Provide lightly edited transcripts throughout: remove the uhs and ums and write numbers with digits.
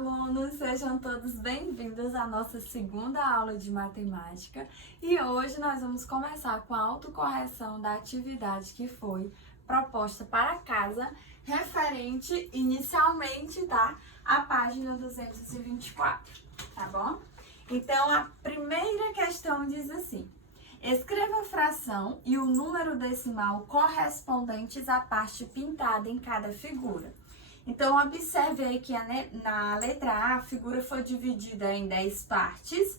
alunos! Sejam todos bem-vindos à nossa segunda aula de matemática e hoje nós vamos começar com a autocorreção da atividade que foi proposta para casa, referente inicialmente, tá? À página 224, tá bom? Então, a primeira questão diz assim: escreva a fração e o número decimal correspondentes à parte pintada em cada figura. Então, observe aí que na letra A, a figura foi dividida em 10 partes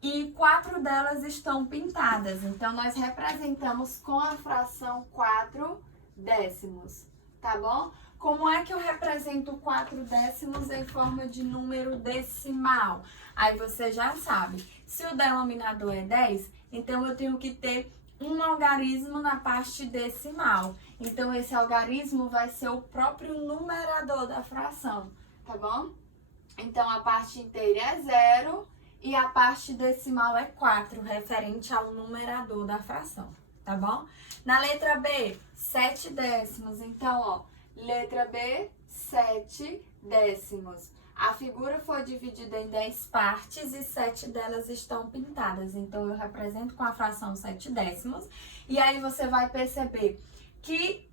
e 4 delas estão pintadas. Então, nós representamos com a fração 4 décimos, tá bom? Como é que eu represento 4 décimos em forma de número decimal? Aí você já sabe, se o denominador é 10, então eu tenho que ter um algarismo na parte decimal. Então, esse algarismo vai ser o próprio numerador da fração, tá bom? Então, a parte inteira é 0 e a parte decimal é 4, referente ao numerador da fração, tá bom? Na letra B, 7 décimos. Então, ó, letra B, 7 décimos. A figura foi dividida em 10 partes e 7 delas estão pintadas. Então, eu represento com a fração 7 décimos. E aí, você vai perceber que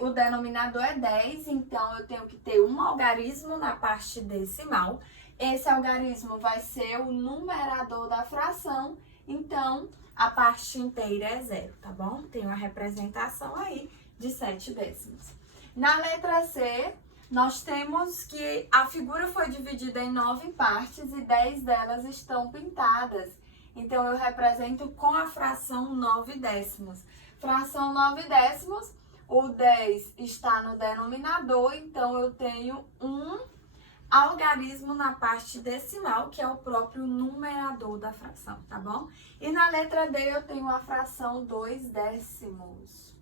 o denominador é 10, então eu tenho que ter um algarismo na parte decimal. Esse algarismo vai ser o numerador da fração, então a parte inteira é 0, tá bom? Tem uma representação aí de 7 décimos. Na letra C, nós temos que a figura foi dividida em 9 partes e 10 delas estão pintadas. Então, eu represento com a fração 9 décimos. Fração 9 décimos, o 10 está no denominador, então eu tenho um algarismo na parte decimal, que é o próprio numerador da fração, tá bom? E na letra D eu tenho a fração 2 décimos.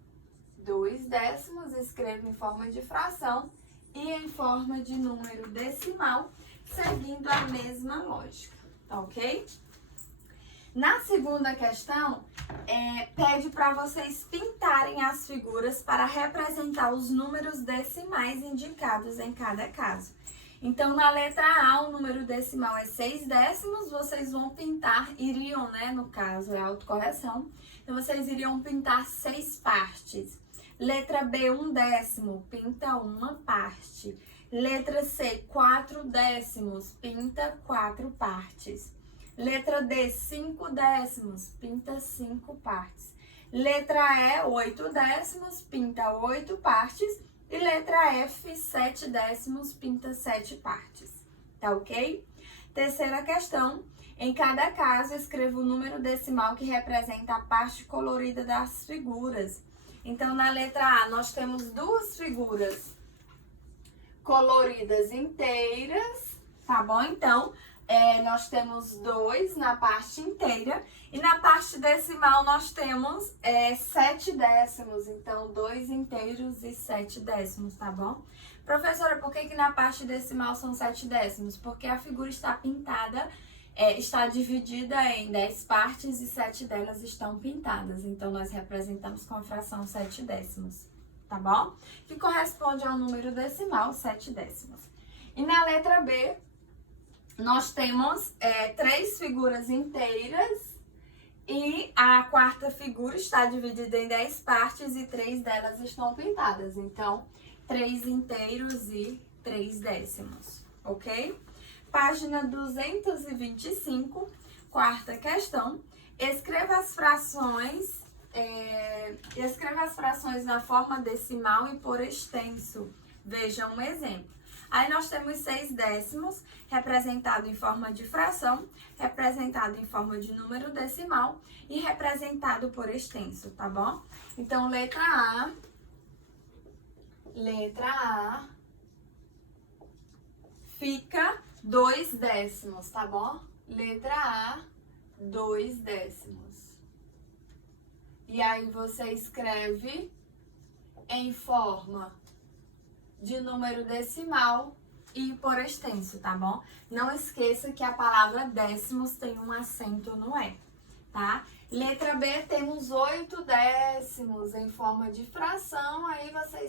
2 décimos, escrevo em forma de fração e em forma de número decimal, seguindo a mesma lógica, tá ok? Na segunda questão, pede para vocês pintarem as figuras para representar os números decimais indicados em cada caso. Então, na letra A, o número decimal é 6 décimos, vocês vão pintar, iriam, né, no caso, é autocorreção, então vocês iriam pintar 6 partes. Letra B, 1 décimo, pinta uma parte. Letra C, 4 décimos, pinta 4 partes. Letra D, 5 décimos, pinta 5 partes. Letra E, 8 décimos, pinta 8 partes. E letra F, 7 décimos, pinta 7 partes. Tá ok? Terceira questão. Em cada caso, escreva o número decimal que representa a parte colorida das figuras. Então, na letra A, nós temos duas figuras coloridas inteiras, tá bom? Então, nós temos 2 na parte inteira e na parte decimal nós temos 7 décimos. Então, 2 inteiros e 7 décimos, tá bom? Professora, por que na parte decimal são 7 décimos? Porque a figura está pintada, está dividida em 10 partes e 7 delas estão pintadas. Então, nós representamos com a fração 7 décimos, tá bom? Que corresponde ao número decimal, 7 décimos. E na letra B, nós temos 3 figuras inteiras e a quarta figura está dividida em 10 partes e 3 delas estão pintadas. Então, 3 inteiros e 3 décimos, ok? Página 225, quarta questão. Escreva as frações na forma decimal e por extenso. Veja um exemplo. Aí nós temos 6 décimos, representado em forma de fração, representado em forma de número decimal e representado por extenso, tá bom? Então, letra A fica 2 décimos, tá bom? Letra A, 2 décimos. E aí você escreve em forma de número decimal e por extenso, tá bom? Não esqueça que a palavra décimos tem um acento no E, tá? Letra B, temos 8 décimos em forma de fração, aí você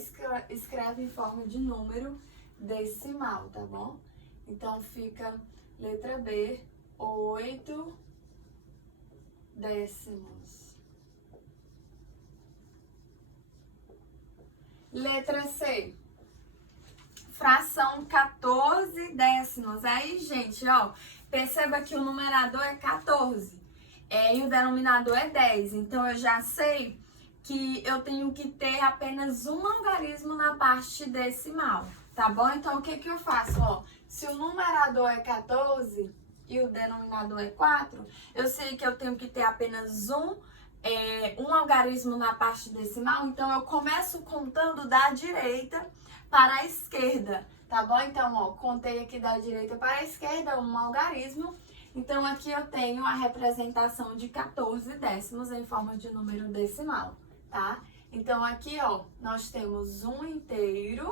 escreve em forma de número decimal, tá bom? Então, fica letra B, 8 décimos. Letra C, fração 14 décimos. Aí, gente, ó, perceba que o numerador é 14 e o denominador é 10. Então, eu já sei que eu tenho que ter apenas um algarismo na parte decimal, tá bom? Então, o que que eu faço? Ó, se o numerador é 14 e o denominador é 4, eu sei que eu tenho que ter apenas um algarismo na parte decimal, então eu começo contando da direita para a esquerda, tá bom? Então, ó, contei aqui da direita para a esquerda um algarismo. Então, aqui eu tenho a representação de 14 décimos em forma de número decimal, tá? Então, aqui, ó, nós temos um inteiro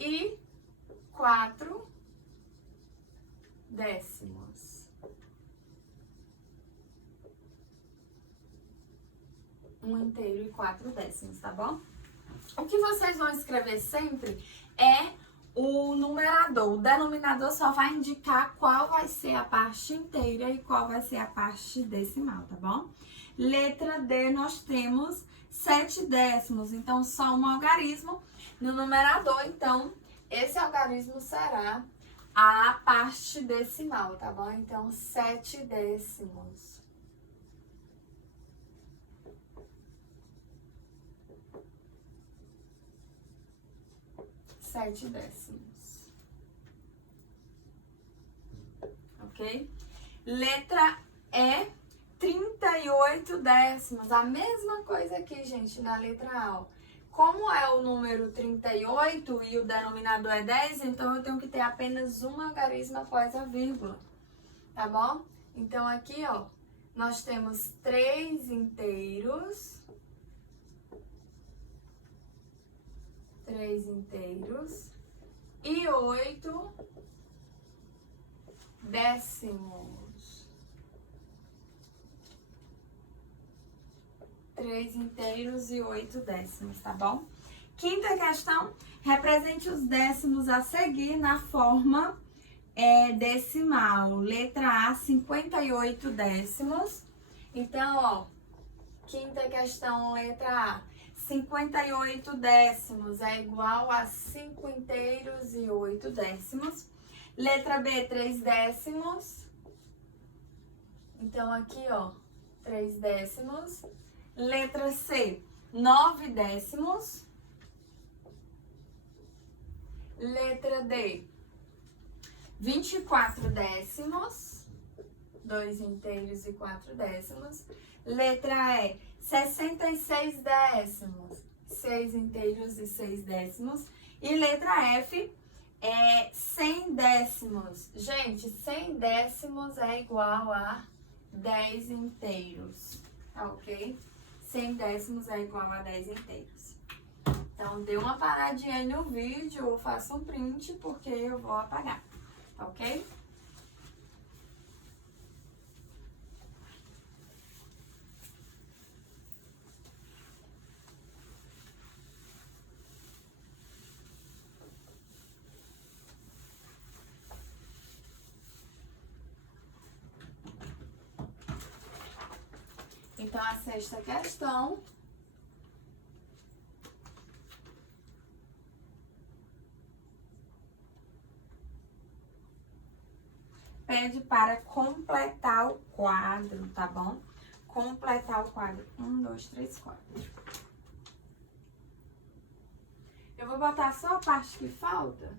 e 4 décimos. Um inteiro e 4 décimos, tá bom? O que vocês vão escrever sempre é o numerador. O denominador só vai indicar qual vai ser a parte inteira e qual vai ser a parte decimal, tá bom? Letra D, nós temos 7 décimos, então só um algarismo no numerador. Então, esse algarismo será a parte decimal, tá bom? Então, 7 décimos. 7 décimos. Ok? Letra E, 38 décimos. A mesma coisa aqui, gente, na letra A. Como é o número 38 e o denominador é 10, então eu tenho que ter apenas um algarismo após a vírgula. Tá bom? Então, aqui, ó, nós temos 3 inteiros. 3 inteiros e 8 décimos. 3 inteiros e 8 décimos, tá bom? Quinta questão, represente os décimos a seguir na forma decimal. Letra A, 58 décimos. Então, ó, quinta questão, letra A. 58 décimos é igual a 5 inteiros e 8 décimos. Letra B, 3 décimos. Então, aqui, ó, 3 décimos. Letra C, 9 décimos. Letra D, 24 décimos. 2 inteiros e 4 décimos. Letra E, 66 décimos, 6 inteiros e 6 décimos. E letra F é 100 décimos. Gente, 100 décimos é igual a 10 inteiros, tá ok? 100 décimos é igual a 10 inteiros. Então, dê uma paradinha aí no vídeo ou faça um print, porque eu vou apagar, tá ok? Então, a sexta questão pede para completar o quadro, tá bom? Completar o quadro. 1, 2, 3, 4. Eu vou botar só a parte que falta.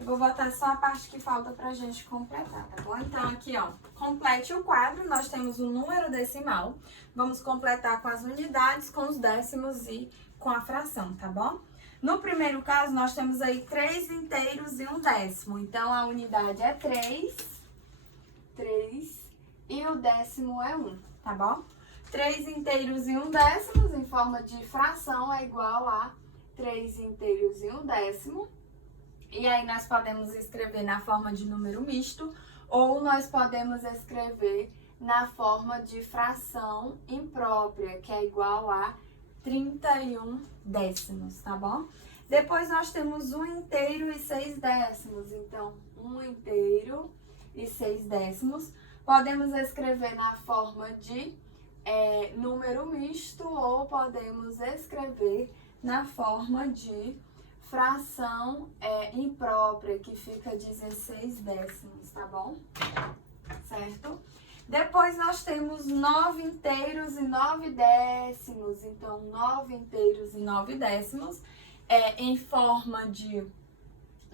Eu vou botar só a parte que falta pra gente completar, tá bom? Então, aqui, ó, complete o quadro. Nós temos o número decimal. Vamos completar com as unidades, com os décimos e com a fração, tá bom? No primeiro caso, nós temos aí 3 inteiros e 1/10. Então, a unidade é 3 e o décimo é 1, tá bom? 3 inteiros e 1/10 em forma de fração é igual a 3 inteiros e 1/10. E aí, nós podemos escrever na forma de número misto ou nós podemos escrever na forma de fração imprópria, que é igual a 31 décimos, tá bom? Depois nós temos 1 inteiro e 6 décimos, então 1 inteiro e 6 décimos. Podemos escrever na forma de número misto ou podemos escrever na forma de fração imprópria, que fica 16 décimos, tá bom? Certo? Depois nós temos 9 inteiros e 9 décimos. Então, 9 inteiros e 9 décimos. Em forma de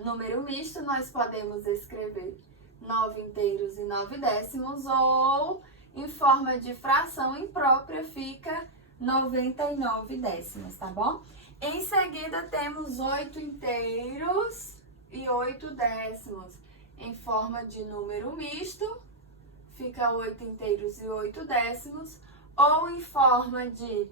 número misto, nós podemos escrever 9 inteiros e 9 décimos. Ou, em forma de fração imprópria, fica 99 décimos, tá bom? Em seguida, temos 8 inteiros e 8 décimos. Em forma de número misto, fica 8 inteiros e 8 décimos, ou em forma de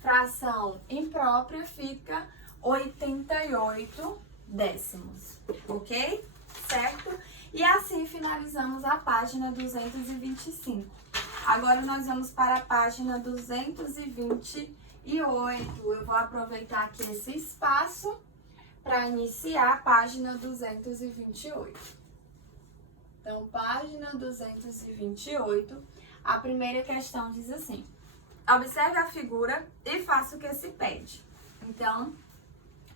fração imprópria, fica 88 décimos, ok? Certo? E assim finalizamos a página 225. Agora nós vamos para a página 228. Eu vou aproveitar aqui esse espaço para iniciar a página 228. Então, página 228, a primeira questão diz assim: observe a figura e faça o que se pede. Então,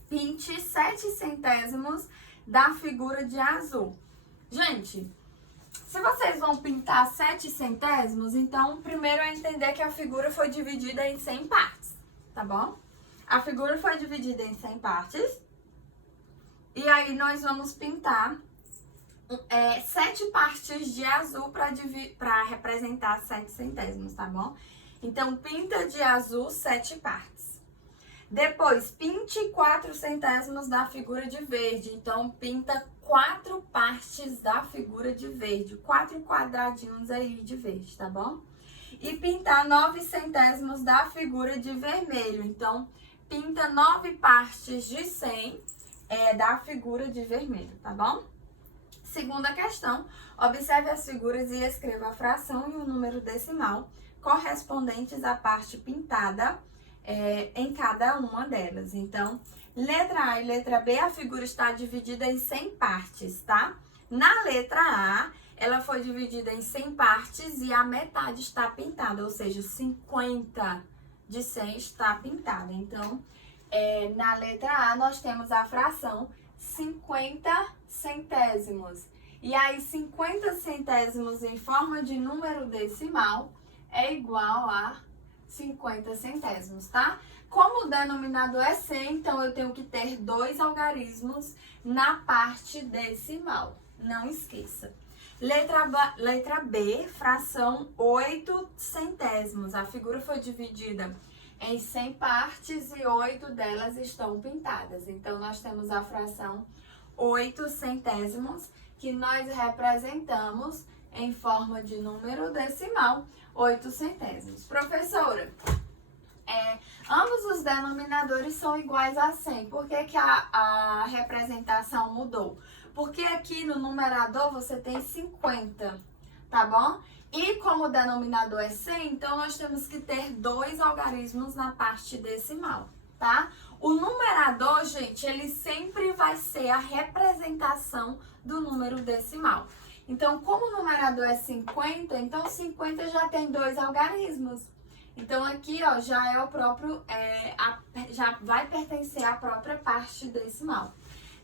pinte 7 centésimos da figura de azul. Gente, se vocês vão pintar 7 centésimos, então, primeiro é entender que a figura foi dividida em 100 partes, tá bom? A figura foi dividida em 100 partes, e aí nós vamos pintar 7 partes de azul para representar 7 centésimos, tá bom? Então, pinta de azul 7 partes. Depois, pinte 4 centésimos da figura de verde. Então, pinta 4 partes da figura de verde. 4 quadradinhos aí de verde, tá bom? E pintar 9 centésimos da figura de vermelho. Então, pinta 9 partes de 100 da figura de vermelho, tá bom? Segunda questão, observe as figuras e escreva a fração e o número decimal correspondentes à parte pintada em cada uma delas. Então, letra A e letra B, a figura está dividida em 100 partes, tá? Na letra A, ela foi dividida em 100 partes e a metade está pintada, ou seja, 50 de 100 está pintada. Então, na letra A, nós temos a fração 50 centésimos. E aí, 50 centésimos em forma de número decimal é igual a 50 centésimos, tá? Como o denominador é 100, então eu tenho que ter 2 algarismos na parte decimal. Não esqueça. Letra B, fração 8 centésimos. A figura foi dividida em 100 partes e 8 delas estão pintadas. Então, nós temos a fração 8 centésimos, que nós representamos em forma de número decimal, 8 centésimos. Professora, ambos os denominadores são iguais a 100. Por que que a representação mudou? Porque aqui no numerador você tem 50, tá bom? E como o denominador é 100, então nós temos que ter 2 algarismos na parte decimal, tá? O numerador, gente, ele sempre vai ser a representação do número decimal. Então, como o numerador é 50, então 50 já tem 2 algarismos. Então, aqui, ó, já é o próprio, já vai pertencer à própria parte decimal.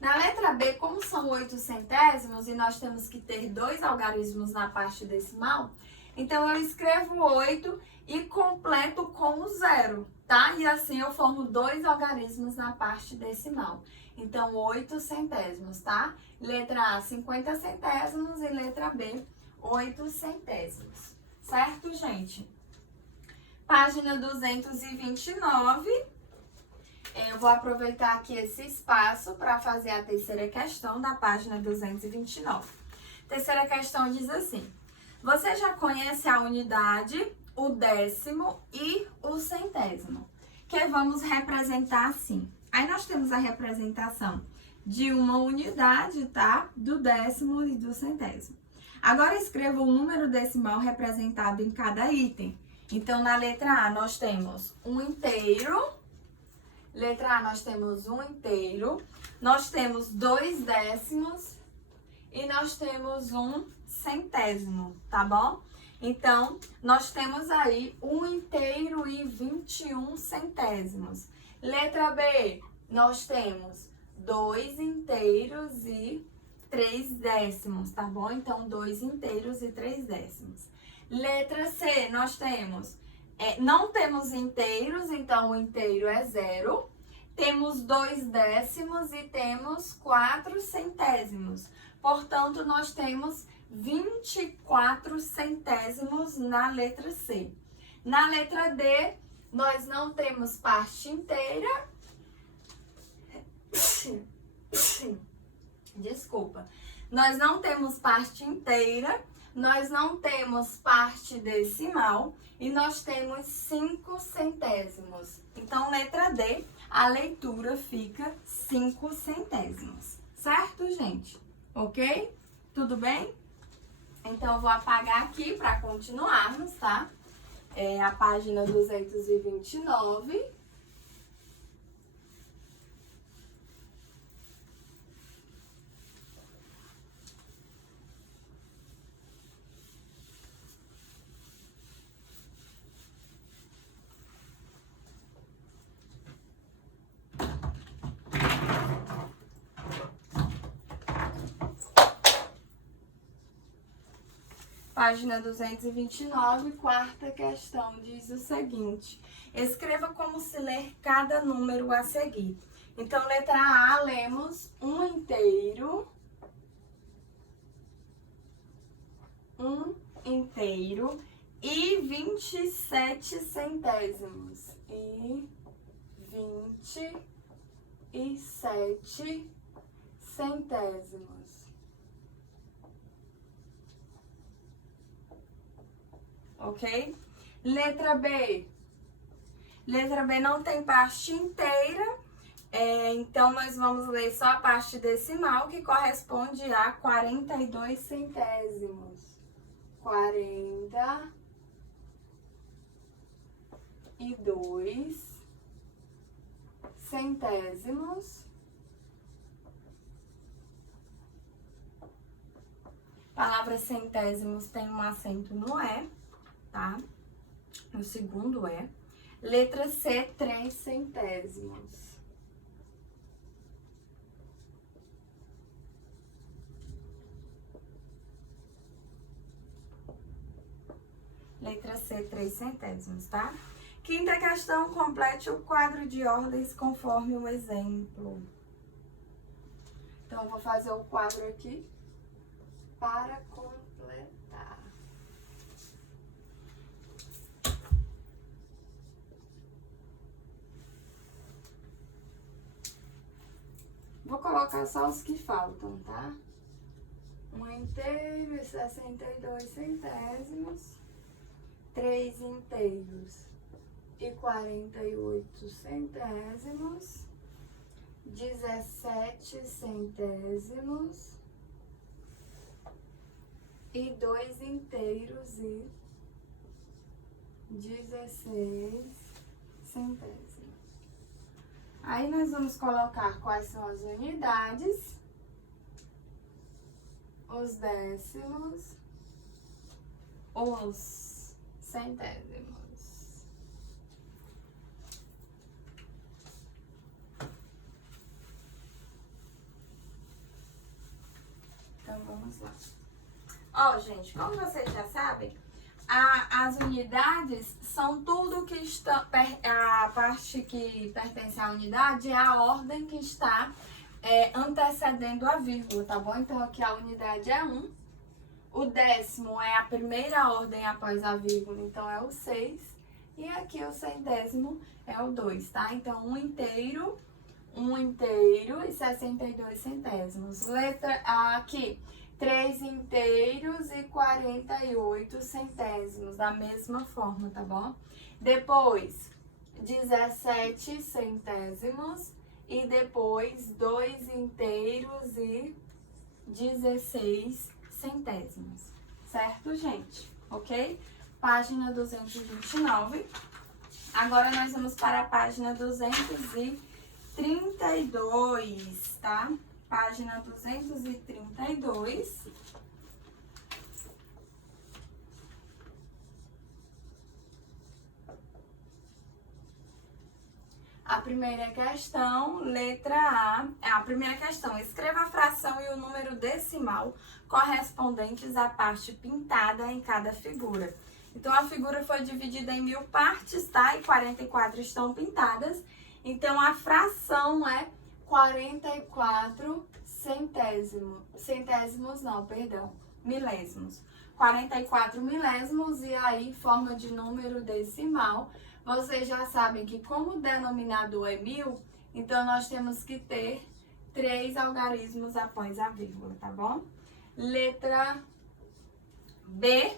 Na letra B, como são 8 centésimos e nós temos que ter 2 algarismos na parte decimal, então eu escrevo 8 e completo com o 0, tá? E assim eu formo 2 algarismos na parte decimal. Então, 8 centésimos, tá? Letra A, 50 centésimos e letra B, 8 centésimos. Certo, gente? Página 229. Eu vou aproveitar aqui esse espaço para fazer a terceira questão da página 229. Terceira questão diz assim: você já conhece a unidade, o décimo e o centésimo, que vamos representar assim. Aí nós temos a representação de uma unidade, tá? Do décimo e do centésimo. Agora escreva o número decimal representado em cada item. Então, na letra A, nós temos um inteiro. Letra A, nós temos um inteiro. Nós temos 2 décimos. E nós temos um centésimo, tá bom? Então, nós temos aí 1 inteiro e 21 centésimos. Letra B, nós temos 2 inteiros e 3 décimos, tá bom? Então, 2 inteiros e 3 décimos. Letra C, nós temos, não temos inteiros, então o inteiro é 0. Temos 2 décimos e temos 4 centésimos. Portanto, nós temos 24 centésimos na letra C. Na letra D, nós não temos parte inteira. Desculpa. Nós não temos parte inteira, nós não temos parte decimal e nós temos 5 centésimos. Então, letra D, a leitura fica 5 centésimos. Certo, gente? Ok? Tudo bem? Então, eu vou apagar aqui para continuarmos, tá? A página 229. Página 229, quarta questão, diz o seguinte: escreva como se ler cada número a seguir. Então, letra A, lemos 1 inteiro, 1 inteiro e 27 centésimos. E 27 centésimos. Ok? Letra B. Letra B não tem parte inteira, então nós vamos ler só a parte decimal, que corresponde a 42 centésimos. 42 centésimos. Palavra centésimos tem um acento no E, tá? O segundo é. Letra C, 3 centésimos. Letra C, 3 centésimos, tá? Quinta questão, complete o quadro de ordens conforme o exemplo. Então, eu vou fazer o quadro aqui para completar. Vou colocar só os que faltam, tá? 1 inteiro e 62 centésimos. 3 inteiros e 48 centésimos. 17 centésimos. E 2 inteiros e 16 centésimos. Aí nós vamos colocar quais são as unidades, os décimos, os centésimos. Então vamos lá. Ó, gente, como vocês já sabem, as unidades são tudo que está, a parte que pertence à unidade é a ordem que está antecedendo a vírgula, tá bom? Então, aqui a unidade é 1. O décimo é a primeira ordem após a vírgula, então é o 6. E aqui o centésimo é o 2, tá? Então, 1 inteiro e 62 centésimos. Letra A aqui, 3 inteiros e 48 centésimos, da mesma forma, tá bom? Depois, 17 centésimos e depois 2 inteiros e 16 centésimos, certo, gente? Ok? Página 229. Agora nós vamos para a página 232, tá? Página 232. A primeira questão, letra A. A primeira questão, escreva a fração e o número decimal correspondentes à parte pintada em cada figura. Então, a figura foi dividida em 1000 partes, tá? E 44 estão pintadas. Então, a fração é 44 milésimos. 44 milésimos e aí, forma de número decimal. Vocês já sabem que como o denominador é 1000, então nós temos que ter 3 algarismos após a vírgula, tá bom? Letra B,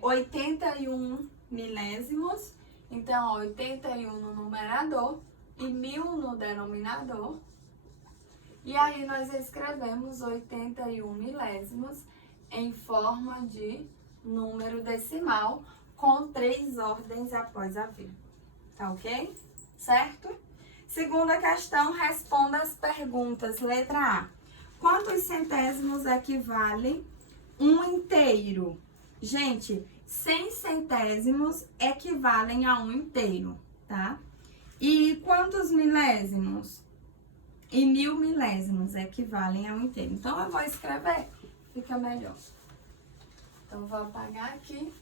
81 milésimos. Então, 81 no numerador e 1000 no denominador. E aí, nós escrevemos 81 milésimos em forma de número decimal com 3 ordens após a vírgula. Tá ok? Certo? Segunda questão, responda as perguntas. Letra A. Quantos centésimos equivalem 1 inteiro? Gente, 100 centésimos equivalem a 1 inteiro, tá? E quantos milésimos? E 1000 milésimos equivalem a 1 inteiro. Então, eu vou escrever, fica melhor. Então, vou apagar aqui.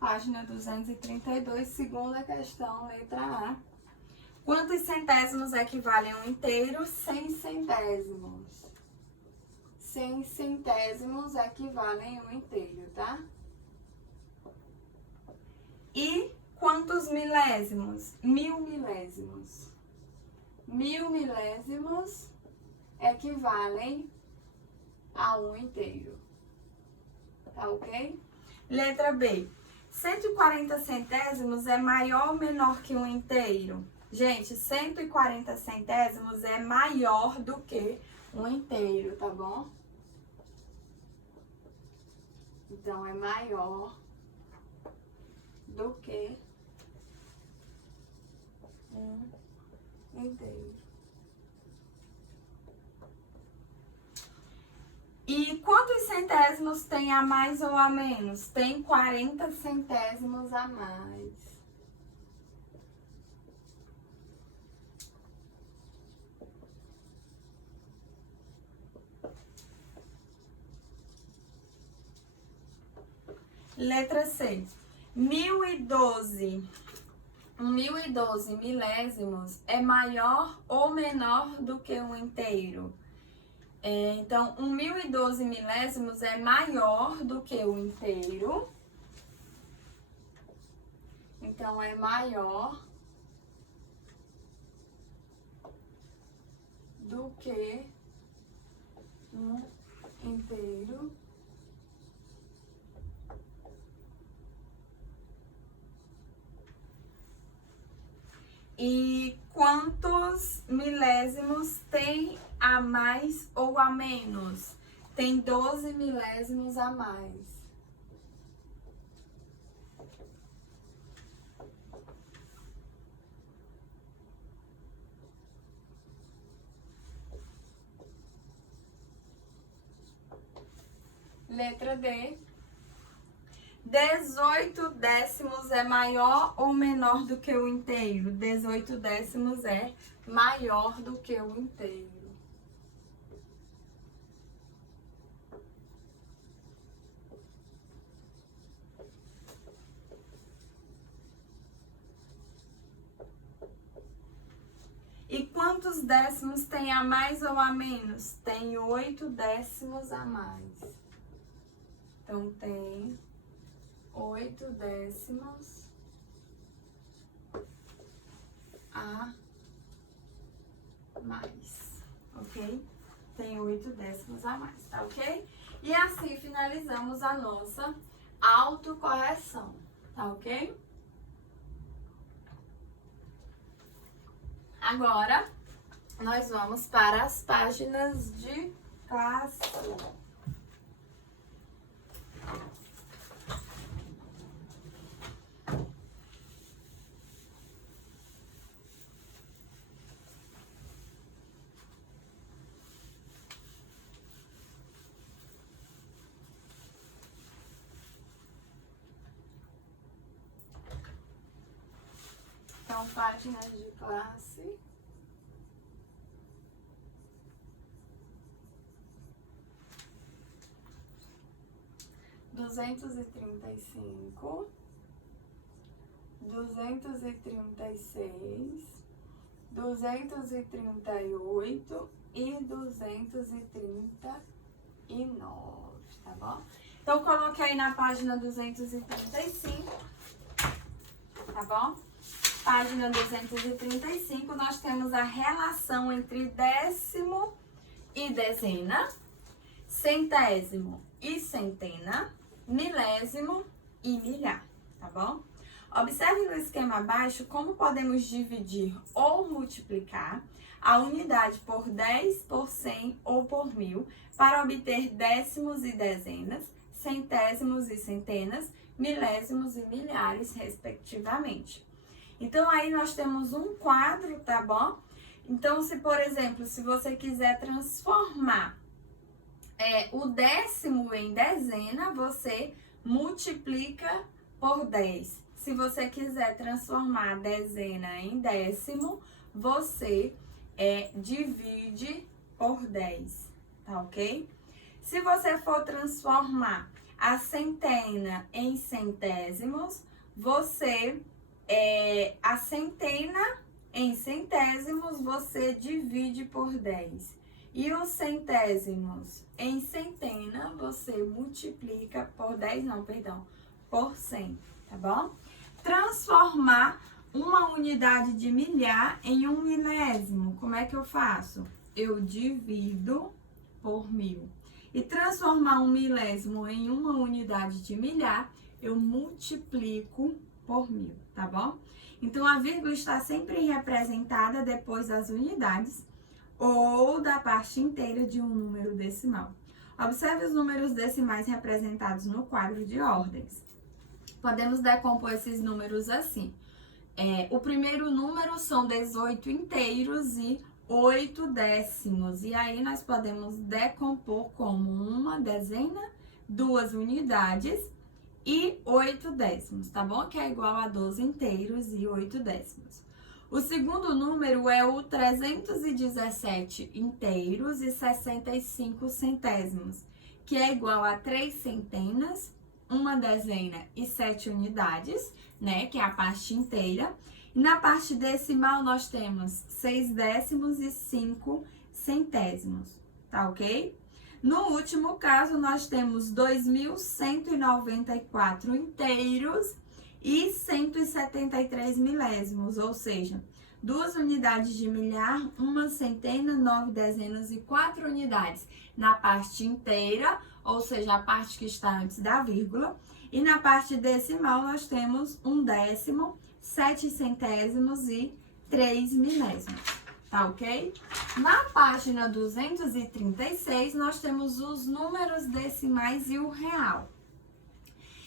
Página 232, segunda questão, letra A. Quantos centésimos equivalem a 1 inteiro? 100 centésimos. 100 centésimos equivalem a 1 inteiro, tá? E quantos milésimos? 1000 milésimos. 1000 milésimos equivalem a 1 inteiro. Tá ok? Letra B. 140 centésimos é maior ou menor que 1 inteiro? Gente, 140 centésimos é maior do que 1 inteiro, tá bom? Então, é maior do que 1 inteiro. E quantos centésimos tem a mais ou a menos? Tem 40 centésimos a mais. Letra C. 1012 milésimos é maior ou menor do que 1 inteiro? Então, 1012 milésimos é maior do que o inteiro. Então, é maior do que 1 inteiro. E quantos milésimos tem a mais ou a menos? Tem 12 milésimos a mais. Letra D. 18 décimos é maior ou menor do que o inteiro? 18 décimos é maior do que o inteiro. Quantos décimos tem a mais ou a menos? Tem 8 décimos a mais. Então, tem 8 décimos a mais, ok? Tem 8 décimos a mais, tá ok? E assim finalizamos a nossa autocorreção, tá ok? Agora, nós vamos para as páginas de classe. Então, páginas de classe. Duzentos e trinta e cinco, 236, 238 e 239, tá bom? Então, coloquei aí na página 235, tá bom? Página 235, nós temos a relação entre décimo e dezena, centésimo e centena, milésimo e milhar, tá bom? Observe no esquema abaixo como podemos dividir ou multiplicar a unidade por 10, por 100 ou por 1000 para obter décimos e dezenas, centésimos e centenas, milésimos e milhares, respectivamente. Então, aí nós temos um quadro, tá bom? Então, se por exemplo, se você quiser transformar o décimo em dezena, você multiplica por 10. Se você quiser transformar a dezena em décimo, você divide por 10, tá ok? Se você for transformar a centena em centésimos, você, a centena em centésimos, você divide por 10. E os centésimos em centena, você multiplica por 10, não, perdão, por 100, tá bom? Transformar uma unidade de milhar em um milésimo, como é que eu faço? Eu divido por 1000. E transformar um milésimo em uma unidade de milhar, eu multiplico por 1000, tá bom? Então, a vírgula está sempre representada depois das unidades ou da parte inteira de um número decimal. Observe os números decimais representados no quadro de ordens. Podemos decompor esses números assim. O primeiro número são 18 inteiros e 8 décimos. E aí, nós podemos decompor como uma dezena, 2 unidades e 8 décimos, tá bom? Que é igual a 12 inteiros e 8 décimos. O segundo número é o 317 inteiros e 65 centésimos, que é igual a 3 centenas, uma dezena e 7 unidades, né? Que é a parte inteira. E na parte decimal, nós temos 6 décimos e 5 centésimos, tá ok? No último caso, nós temos 2.194 inteiros e 173 milésimos, ou seja, 2 unidades de milhar, 1 centena, 9 dezenas e 4 unidades na parte inteira, ou seja, a parte que está antes da vírgula. E na parte decimal, nós temos 1 décimo, 7 centésimos e 3 milésimos, tá ok? Na página 236, nós temos os números decimais e o real.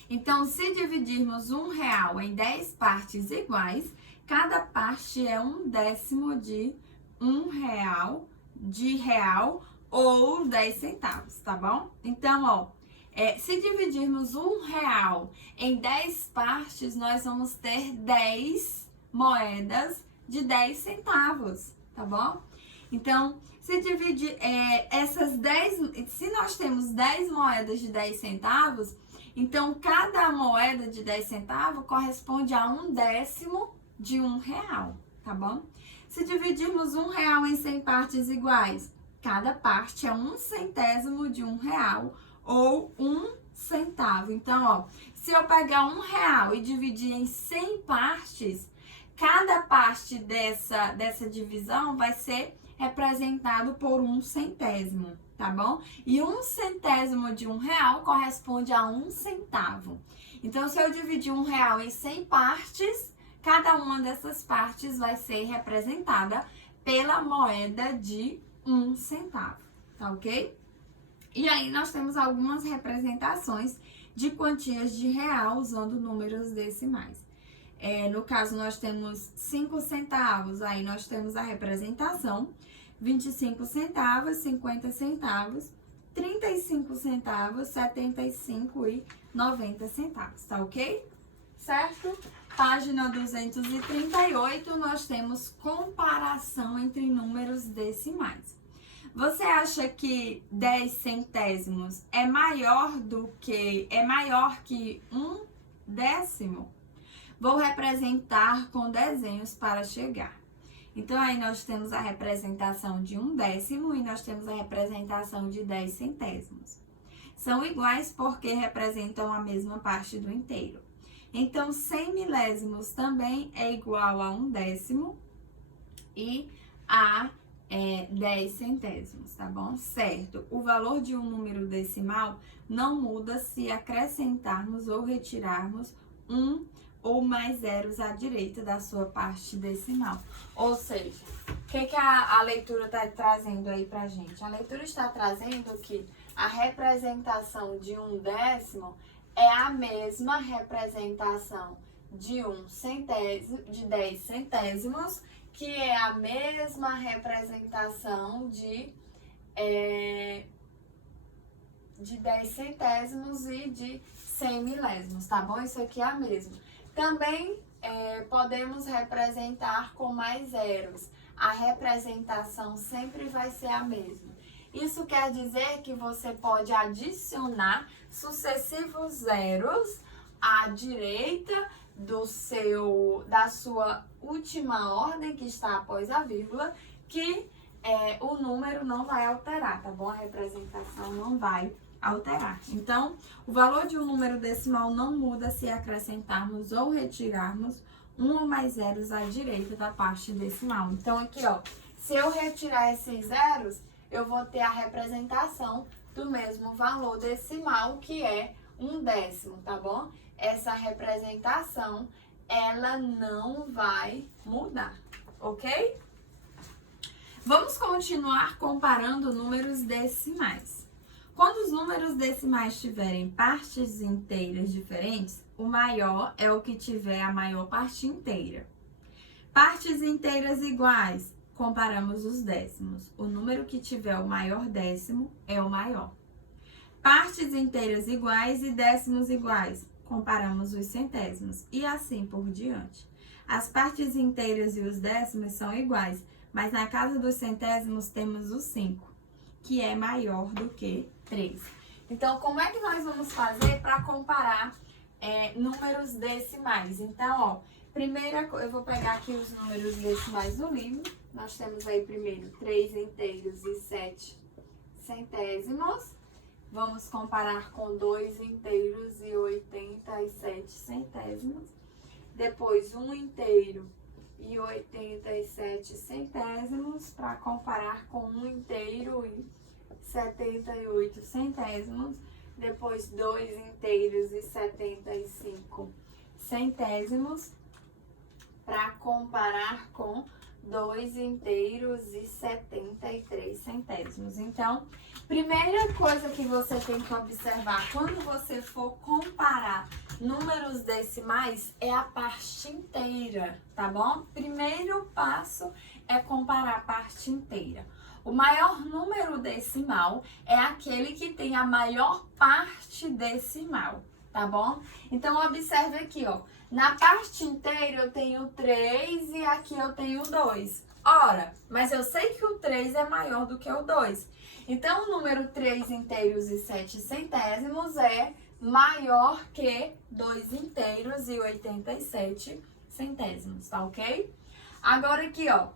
Então, se dividirmos R$1 em 10 partes iguais, cada parte é 1 décimo de R$1 de real ou 10 centavos, tá bom? Então, ó, se dividirmos R$1 em 10 partes, nós vamos ter 10 moedas de 10 centavos, tá bom? Então, se dividir essas 10, se nós temos 10 moedas de 10 centavos, então, cada moeda de 10 centavos corresponde a 1 décimo de R$1, tá tá bom? Se dividirmos R$1 em 100 partes iguais, cada parte é 1/100º de R$1 ou 1 centavo. Então, ó, se eu pegar R$1 e dividir em 100 partes, cada parte dessa divisão vai ser representado por 1/100º, tá bom? E 1/100º de R$1 corresponde a 1 centavo. Então, se eu dividir R$1 em 100 partes, cada uma dessas partes vai ser representada pela moeda de 1 centavo, tá ok? E aí, nós temos algumas representações de quantias de real usando números decimais. No caso, nós temos 5 centavos, aí nós temos a representação 25 centavos, 50 centavos, 35 centavos, 75 e 90 centavos, tá ok? Certo? Página 238, nós temos comparação entre números decimais. Você acha que 10 centésimos é maior que 1 décimo? Vou representar com desenhos para chegar. Então, aí nós temos a representação de 1 décimo e nós temos a representação de 10 centésimos. São iguais porque representam a mesma parte do inteiro. Então, 100 milésimos também é igual a 1 décimo e a 10 centésimos, tá bom? Certo. O valor de um número decimal não muda se acrescentarmos ou retirarmos um ou mais zeros à direita da sua parte decimal. Ou seja, o que a leitura está trazendo aí pra gente? A leitura está trazendo que a representação de 1 décimo é a mesma representação de 10 centésimos, que é a mesma representação de 10 centésimos e de 100 milésimos, tá bom? Isso aqui é a mesma. Também podemos representar com mais zeros. A representação sempre vai ser a mesma. Isso quer dizer que você pode adicionar sucessivos zeros à direita da sua última ordem, que está após a vírgula, que o número não vai alterar, tá bom? A representação não vai alterar. Então, o valor de um número decimal não muda se acrescentarmos ou retirarmos um ou mais zeros à direita da parte decimal. Então, aqui, ó, se eu retirar esses zeros, eu vou ter a representação do mesmo valor decimal, que é 1 décimo, tá bom? Essa representação, ela não vai mudar, ok? Vamos continuar comparando números decimais. Quando os números decimais tiverem partes inteiras diferentes, o maior é o que tiver a maior parte inteira. Partes inteiras iguais, comparamos os décimos. O número que tiver o maior décimo é o maior. Partes inteiras iguais e décimos iguais, comparamos os centésimos e assim por diante. As partes inteiras e os décimos são iguais, mas na casa dos centésimos temos o 5, que é maior do que 3. Então, como é que nós vamos fazer para comparar números decimais? Então, ó, eu vou pegar aqui os números decimais do livro. Nós temos aí primeiro 3 inteiros e 7 centésimos. Vamos comparar com 2 inteiros e 87 centésimos. Depois, 1 inteiro e 87 centésimos, para comparar com 1 inteiro e 78 centésimos. Depois, 2 inteiros e 75 centésimos, para comparar com 2 inteiros e 73 centésimos. Então, primeira coisa que você tem que observar quando você for comparar números decimais é a parte inteira, tá bom? Primeiro passo é comparar a parte inteira. O maior número decimal é aquele que tem a maior parte decimal, tá bom? Então, observe aqui, ó. Na parte inteira eu tenho 3 e aqui eu tenho 2. Ora, mas eu sei que o 3 é maior do que o 2. Então, o número 3 inteiros e 7 centésimos é maior que 2 inteiros e 87 centésimos, tá ok? Agora aqui, ó.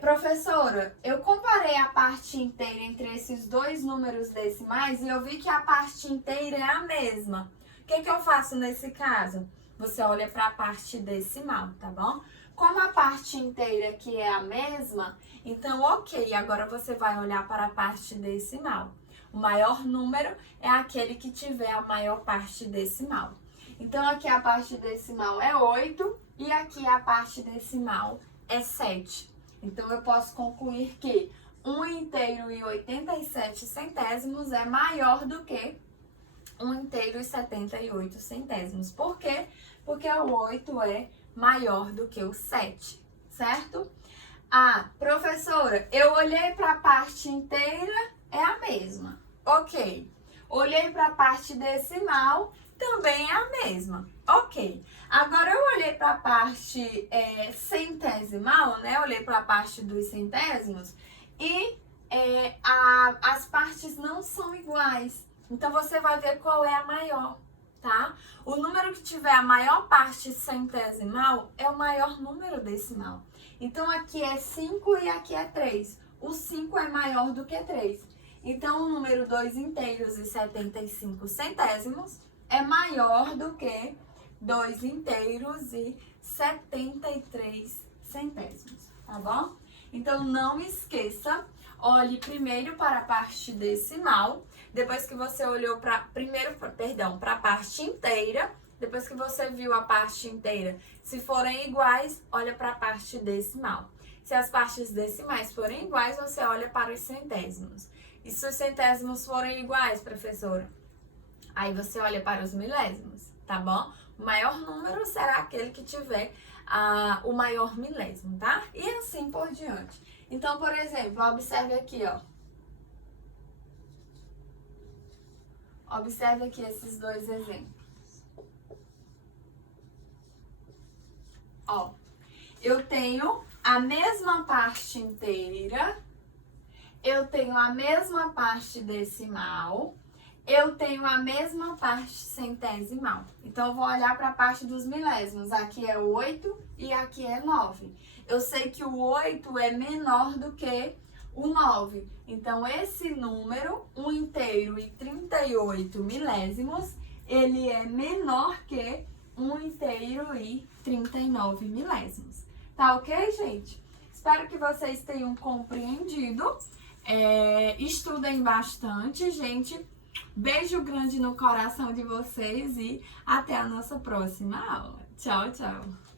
Professora, eu comparei a parte inteira entre esses dois números decimais e eu vi que a parte inteira é a mesma. O que eu faço nesse caso? Você olha para a parte decimal, tá bom? Como a parte inteira aqui é a mesma, então ok, agora você vai olhar para a parte decimal. O maior número é aquele que tiver a maior parte decimal. Então aqui a parte decimal é 8 e aqui a parte decimal é 7. Então, eu posso concluir que 1 inteiro e 87 centésimos é maior do que 1 inteiro e 78 centésimos. Por quê? Porque o 8 é maior do que o 7, certo? Ah, professora, eu olhei para a parte inteira, é a mesma. Ok. Olhei para a parte decimal, também é a mesma. Ok. Agora eu olhei para a parte centesimal, né? Olhei para a parte dos centésimos e as partes não são iguais. Então você vai ver qual é a maior, tá? O número que tiver a maior parte centesimal é o maior número decimal. Então aqui é 5 e aqui é 3. O 5 é maior do que 3. Então o número 2 inteiros e 75 centésimos é maior do que 2 inteiros e 73 centésimos, tá bom? Então, não esqueça, olhe primeiro para a parte decimal, depois que você olhou para a parte inteira, depois que você viu a parte inteira, se forem iguais, olha para a parte decimal. Se as partes decimais forem iguais, você olha para os centésimos. E se os centésimos forem iguais, professora? Aí você olha para os milésimos, tá bom? O maior número será aquele que tiver o maior milésimo, tá? E assim por diante. Então, por exemplo, observe aqui, ó. Observe aqui esses dois exemplos. Ó, eu tenho a mesma parte inteira, eu tenho a mesma parte decimal, eu tenho a mesma parte centesimal. Então, eu vou olhar para a parte dos milésimos. Aqui é 8 e aqui é 9. Eu sei que o 8 é menor do que o 9. Então, esse número, 1 inteiro e 38 milésimos, ele é menor que 1 inteiro e 39 milésimos. Tá ok, gente? Espero que vocês tenham compreendido. Estudem bastante, gente. Beijo grande no coração de vocês e até a nossa próxima aula. Tchau, tchau!